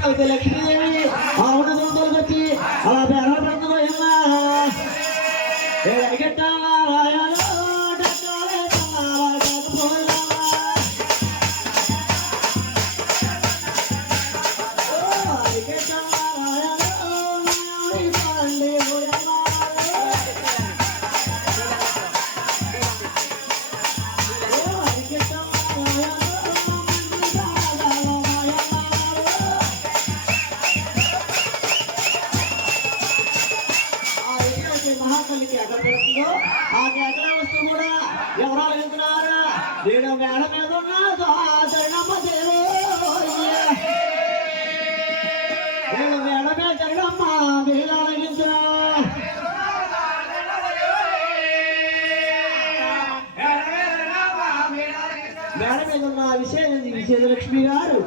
అయితే లక్ష్మీదేవి ఆ ఉన్న వచ్చి అలా బేర పెడుతుందా ఎలా ఆ వస్తూ కూడా నేను మేడ మీద ఉన్నాను నేను మేడ మీద జగనమ్మ మీరు అడిగించిన మేడ మీద ఉన్న విశేష విజయలక్ష్మి గారు